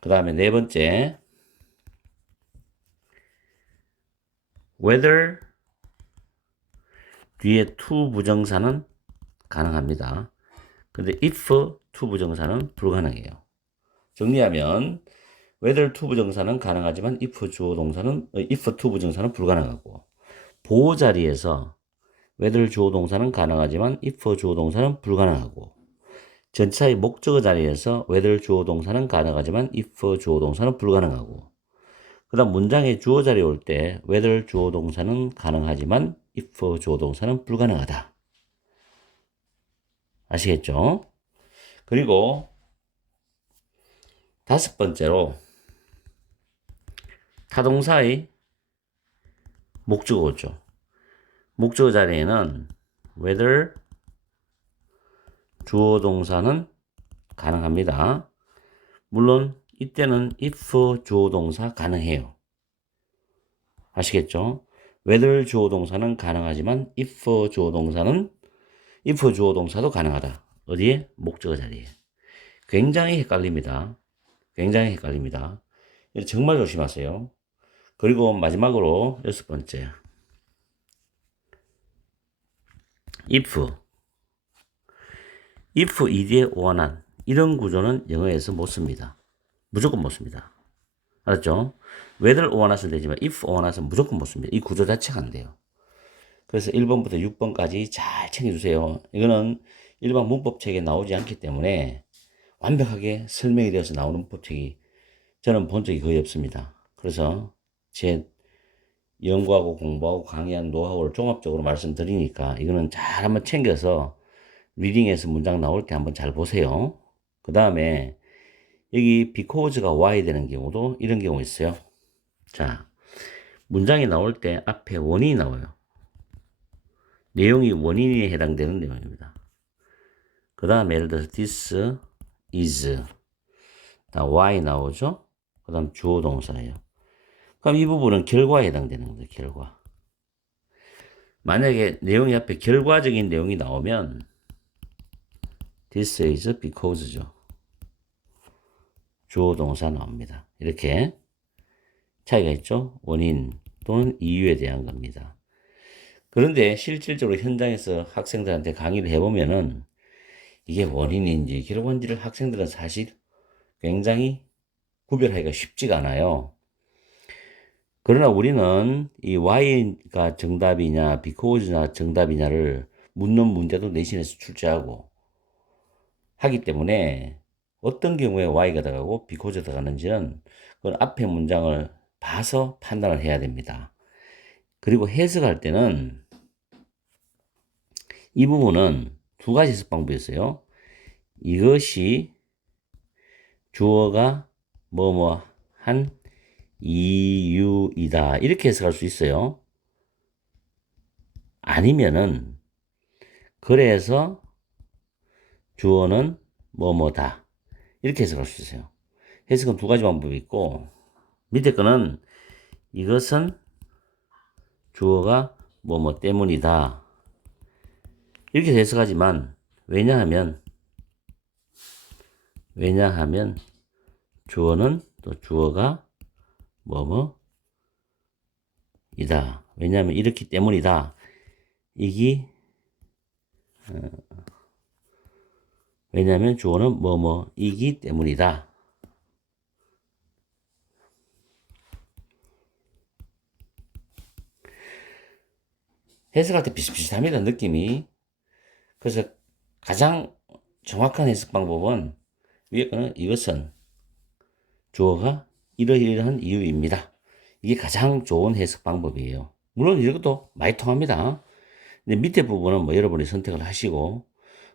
그 다음에 네 번째, whether 뒤에 to 부정사는 가능합니다. 근데 if to 부정사는 불가능해요. 정리하면 whether to 부정사는 가능하지만 if to 부정사는 불가능하고, 보호 자리에서 whether 주어 동사는 가능하지만 if 주어 동사는 불가능하고, 전치사의 목적어 자리에서 whether 주어 동사는 가능하지만 if 주어 동사는 불가능하고, 그 다음 문장의 주어 자리에 올 때 whether 주어 동사는 가능하지만 if 주어 동사는 불가능하다. 아시겠죠? 그리고 다섯 번째로 타동사의 목적어죠. 목적어 자리에는 whether 주어 동사는 가능합니다. 물론 이때는 if 주어 동사 가능해요. 아시겠죠? whether 주어 동사는 가능하지만 if 주어 동사도 가능하다. 어디에? 목적어 자리에. 굉장히 헷갈립니다. 굉장히 헷갈립니다. 정말 조심하세요. 그리고 마지막으로 여섯 번째, if ed에 원한 이런 구조는 영어에서 못 씁니다. 무조건 못 씁니다. 알았죠? whether 원하서는 되지만 if 원하서는 무조건 못 씁니다. 이 구조 자체가 안 돼요. 그래서 1번부터 6번까지 잘 챙겨주세요. 이거는 일반 문법책에 나오지 않기 때문에 완벽하게 설명이 되어서 나오는 문법책이 저는 본 적이 거의 없습니다. 그래서 제 연구하고 공부하고 강의한 노하우를 종합적으로 말씀드리니까 이거는 잘 한번 챙겨서 리딩에서 문장 나올 때 한번 잘 보세요. 그 다음에 여기 because가 why 되는 경우도 이런 경우 있어요. 자, 문장이 나올 때 앞에 원인이 나와요. 내용이 원인에 해당되는 내용입니다. 그 다음에 예를 들어서 this is, 다음 why 나오죠. 그 다음 주어 동사예요. 그럼 이 부분은 결과에 해당되는 겁니다. 결과. 만약에 내용이 앞에 결과적인 내용이 나오면 this is because죠. 주어 동사 나옵니다. 이렇게 차이가 있죠. 원인 또는 이유에 대한 겁니다. 그런데 실질적으로 현장에서 학생들한테 강의를 해보면은 이게 원인인지 결과인지를 학생들은 사실 굉장히 구별하기가 쉽지가 않아요. 그러나 우리는 이 why가 정답이냐 because나 정답이냐를 묻는 문제도 내신에서 출제하고 하기 때문에 어떤 경우에 why가 들어가고 because가 들어가는지는 그건 앞에 문장을 봐서 판단을 해야 됩니다. 그리고 해석할 때는 이 부분은 두 가지 해석 방법이 있어요. 이것이 주어가 뭐뭐한 이유이다. 이렇게 해석할 수 있어요. 아니면은 그래서 주어는 뭐뭐다. 이렇게 해석할 수 있어요. 해석은 두 가지 방법이 있고, 밑에 거는 이것은 주어가 뭐뭐 때문이다. 이렇게 해석하지만 왜냐하면 주어는 또 주어가 뭐뭐이다. 왜냐하면 이렇기 때문이다. 이기 왜냐하면 주어는 뭐뭐이기 때문이다. 해석할 때 비슷비슷합니다. 느낌이. 그래서 가장 정확한 해석 방법은 위에 거는 이것은 주어가 이러이러한 이유입니다. 이게 가장 좋은 해석 방법이에요. 물론 이것도 많이 통합니다. 근데 밑에 부분은 뭐 여러분이 선택을 하시고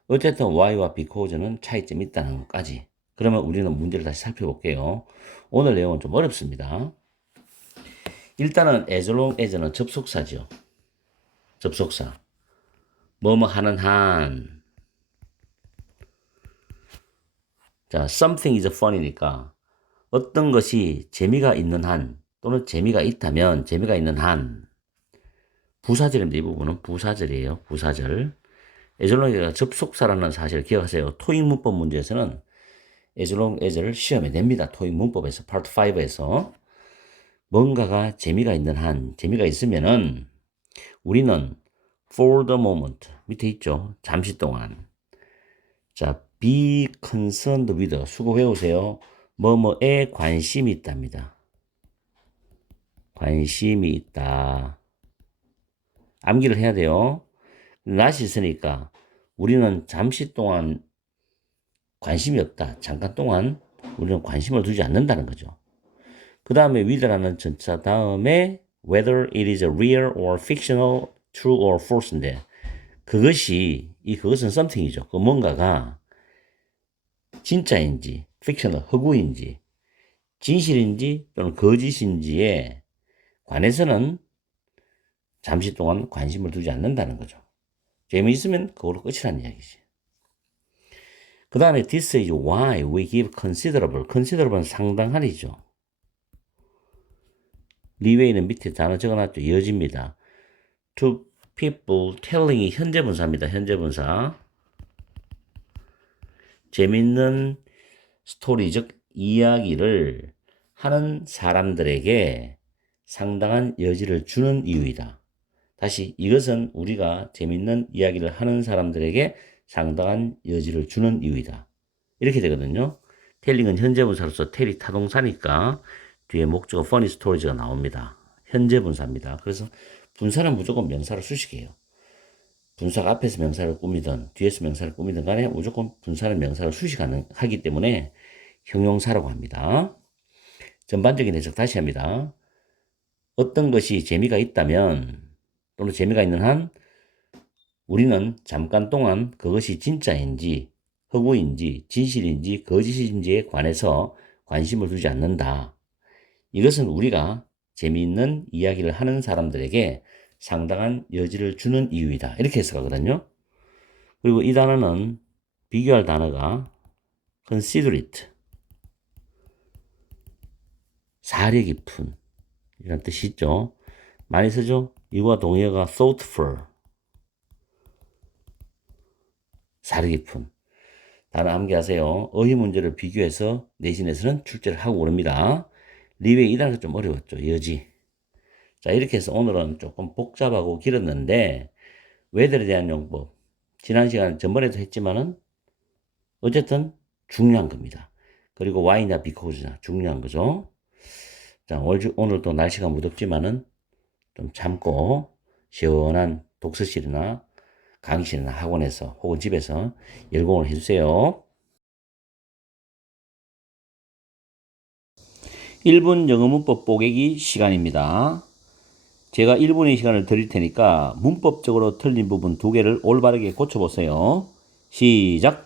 어쨌든 why와 because는 차이점이 있다는 것까지. 그러면 우리는 문제를 다시 살펴볼게요. 오늘 내용은 좀 어렵습니다. 일단은 as long as는 접속사죠. 접속사. 뭐뭐 하는 한. 자, something is fun이니까 어떤 것이 재미가 있는 한 또는 재미가 있다면 재미가 있는 한. 부사절입니다. 이 부분은 부사절이에요. 부사절. as long as가 접속사라는 사실을 기억하세요. 토익 문법 문제에서는 as long as를 시험에 냅니다. 토익 문법에서 파트 5에서 뭔가가 재미가 있는 한, 재미가 있으면은 우리는 for the moment 밑에 있죠. 잠시 동안. 자, be concerned with 수고 외우세요. 뭐뭐에 관심이 있답니다. 관심이 있다. 암기를 해야 돼요. not이 있으니까 우리는 잠시 동안 관심이 없다. 잠깐 동안 우리는 관심을 두지 않는다는 거죠. 그 다음에 with라는 전차 다음에 whether it is real or fictional, true or false인데 그것은 something이죠. 그 뭔가가 진짜인지 fictional, 허구인지 진실인지 또는 거짓인지에 관해서는 잠시 동안 관심을 두지 않는다는 거죠. 재미있으면 그걸로 끝이라는 이야기지. 그 다음에 this is why we give considerable. considerable은 상당한이죠. 리웨이는 밑에 단어 적어놨죠. 여지입니다. to people telling이 현재 분사입니다. 현재 분사. 재밌는 스토리, 즉 이야기를 하는 사람들에게 상당한 여지를 주는 이유이다. 다시 이것은 우리가 재밌는 이야기를 하는 사람들에게 상당한 여지를 주는 이유이다. 이렇게 되거든요. 텔링은 현재 분사로서 텔이 타동사니까 뒤에 목적어 funny stories가 나옵니다. 현재 분사입니다. 그래서 분사는 무조건 명사로 수식해요. 분사가 앞에서 명사를 꾸미든 뒤에서 명사를 꾸미든 간에 무조건 분사는 명사로 수식하기 때문에 형용사라고 합니다. 전반적인 해석 다시 합니다. 어떤 것이 재미가 있다면 또는 재미가 있는 한 우리는 잠깐 동안 그것이 진짜인지 허구인지 진실인지 거짓인지에 관해서 관심을 두지 않는다. 이것은 우리가 재미있는 이야기를 하는 사람들에게 상당한 여지를 주는 이유이다. 이렇게 해석하거든요. 그리고 이 단어는 비교할 단어가 considerate, 사려 깊은 이런 뜻이 있죠. 많이 쓰죠. 이와 동의어가 thoughtful, 사려 깊은. 단어 암기하세요. 어휘 문제를 비교해서 내신에서는 출제를 하고 오릅니다. 리웨이 이 단어가 좀 어려웠죠. 여지. 자, 이렇게 해서 오늘은 조금 복잡하고 길었는데 whether에 대한 용법 지난 시간 전번에도 했지만은 어쨌든 중요한 겁니다. 그리고 why나 because나 중요한 거죠. 자, 오늘도 날씨가 무덥지만은 좀 참고 시원한 독서실이나 강의실이나 학원에서 혹은 집에서 열공을 해주세요. 1분 영어 문법 뽀개기 시간입니다. 제가 1분의 시간을 드릴 테니까 문법적으로 틀린 부분 2개를 올바르게 고쳐보세요. 시작!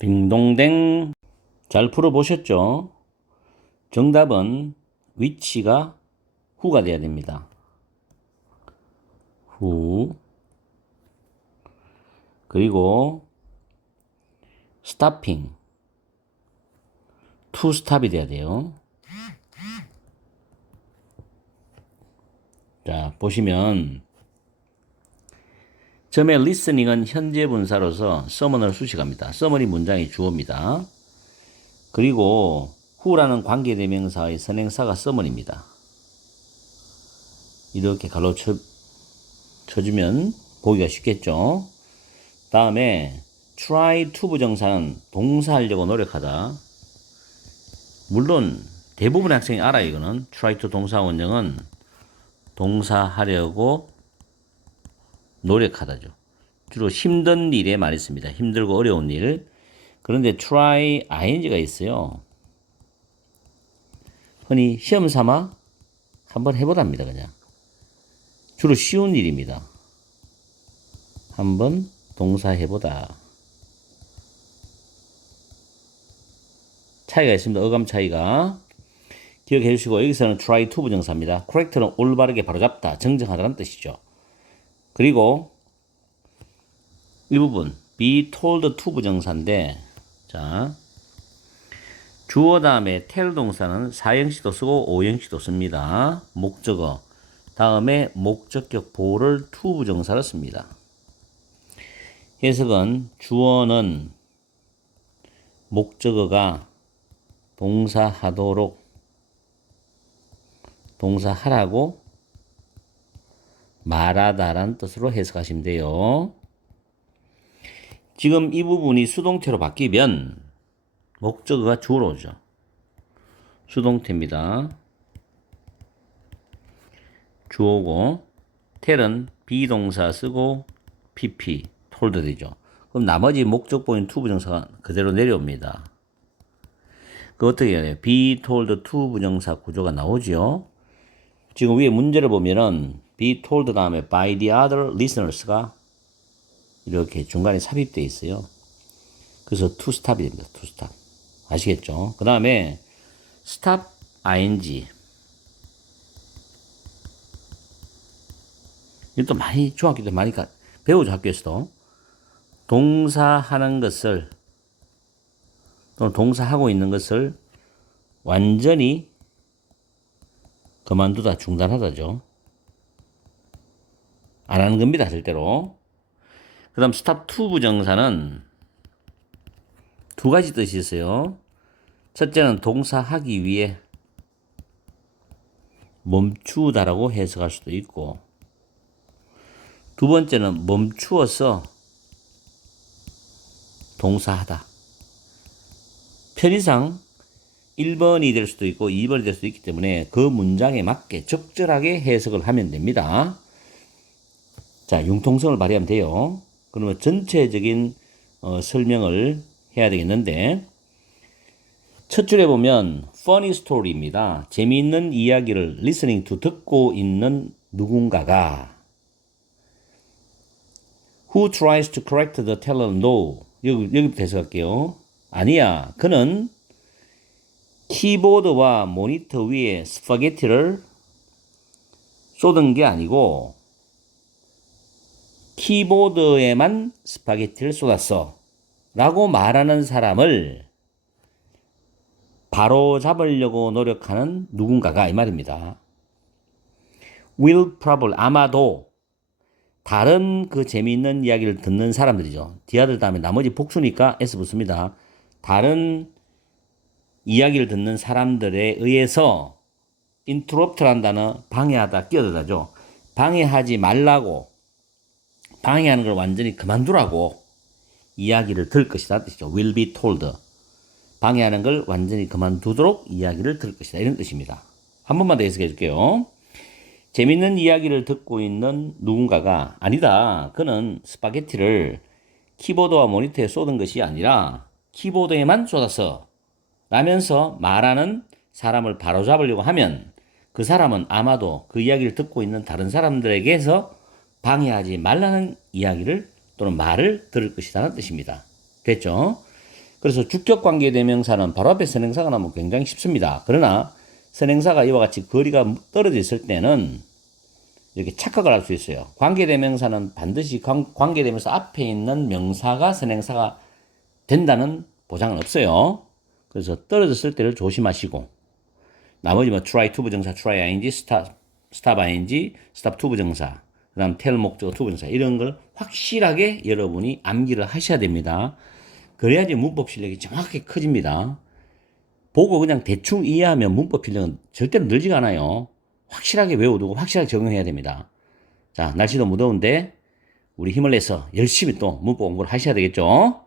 빙동댕. 잘 풀어보셨죠? 정답은 위치가 who가 돼야 됩니다. who. 그리고 stopping. to stop이 돼야 돼요. 자, 보시면 처음에 listening은 현재 분사로서 summon을 수식합니다. summon이 문장의 주어입니다. 그리고 who라는 관계대명사의 선행사가 summon입니다. 이렇게 갈로 쳐주면 보기가 쉽겠죠. 다음에 try to 부정사는 동사하려고 노력하다. 물론 대부분의 학생이 알아요. 이거는 try to 동사 원형은 동사하려고 노력하다죠. 주로 힘든 일에 많이 씁니다. 힘들고 어려운 일. 그런데 try ing가 있어요. 흔히 시험 삼아 한번 해보답니다. 그냥 주로 쉬운 일입니다. 한번 동사해보다. 차이가 있습니다. 어감 차이가. 기억해 주시고 여기서는 try to 부정사입니다. correct는 올바르게 바로잡다, 정정하다는 뜻이죠. 그리고 이 부분 be told to 부정사인데 자 주어 다음에 tell 동사는 4형식도 쓰고 5형식도 씁니다. 목적어 다음에 목적격 보호를 to 부정사를 씁니다. 해석은 주어는 목적어가 동사하도록 동사하라고 말하다라는 뜻으로 해석하시면 돼요. 지금 이 부분이 수동태로 바뀌면 목적어가 주어로 오죠. 수동태입니다. 주어고 tell은 비동사 쓰고 pp told 되죠. 그럼 나머지 목적보인 to 부정사가 그대로 내려옵니다. 그 어떻게 해야 돼요? be told to 부정사 구조가 나오죠. 지금 위에 문제를 보면은 be told 다음에 by the other listeners가 이렇게 중간에 삽입되어 있어요. 그래서 to stop이 됩니다. to stop. 아시겠죠? 그 다음에 stop ing. 이것도 많이 중학교 때 많이 배우죠. 학교에서도. 동사하는 것을 또는 동사하고 있는 것을 완전히 그만두다, 중단하다죠. 안 하는 겁니다. 절대로. 그 다음 stop to 부정사는 두 가지 뜻이 있어요. 첫째는 동사하기 위해 멈추다라고 해석할 수도 있고 두 번째는 멈추어서 동사하다. 편의상 1번이 될 수도 있고 2번이 될 수도 있기 때문에 그 문장에 맞게 적절하게 해석을 하면 됩니다. 자, 융통성을 발휘하면 돼요. 그러면 전체적인 설명을 해야 되겠는데 첫 줄에 보면 funny story입니다. 재미있는 이야기를 listening to 듣고 있는 누군가가 who tries to correct the teller no 여기부터 해석할게요. 아니야. 그는 키보드와 모니터 위에 스파게티를 쏟은 게 아니고 키보드에만 스파게티를 쏟았어 라고 말하는 사람을 바로 잡으려고 노력하는 누군가가 이 말입니다. will probably 아마도 다른 그 재미있는 이야기를 듣는 사람들이죠. 디아들 다음에 나머지 복수니까 S 붙습니다. 다른 이야기를 듣는 사람들에 의해서 interrupt라는 단어 방해하다 끼어들다죠. 방해하지 말라고 방해하는 걸 완전히 그만두라고 이야기를 들을 것이다 뜻이죠. will be told. 방해하는 걸 완전히 그만두도록 이야기를 들을 것이다. 이런 뜻입니다. 한 번만 더 해석해 줄게요. 재밌는 이야기를 듣고 있는 누군가가 아니다. 그는 스파게티를 키보드와 모니터에 쏟은 것이 아니라 키보드에만 쏟았어. 라면서 말하는 사람을 바로잡으려고 하면 그 사람은 아마도 그 이야기를 듣고 있는 다른 사람들에게서 방해하지 말라는 이야기를 또는 말을 들을 것이라는 뜻입니다. 됐죠? 그래서 주격 관계 대명사는 바로 앞에 선행사가 나오면 굉장히 쉽습니다. 그러나 선행사가 이와 같이 거리가 떨어져 있을 때는 이렇게 착각을 할 수 있어요. 관계 대명사는 반드시 관계 대명사 앞에 있는 명사가 선행사가 된다는 보장은 없어요. 그래서 떨어졌을 때를 조심하시고 나머지 뭐 try to 부정사, try ing, stop ing, stop to 부정사, 그다음 tell 목적어 to 부정사 이런 걸 확실하게 여러분이 암기를 하셔야 됩니다. 그래야지 문법 실력이 정확하게 커집니다. 보고 그냥 대충 이해하면 문법 실력은 절대로 늘지가 않아요. 확실하게 외워두고 확실하게 적용해야 됩니다. 자, 날씨도 무더운데 우리 힘을 내서 열심히 또 문법 공부를 하셔야 되겠죠?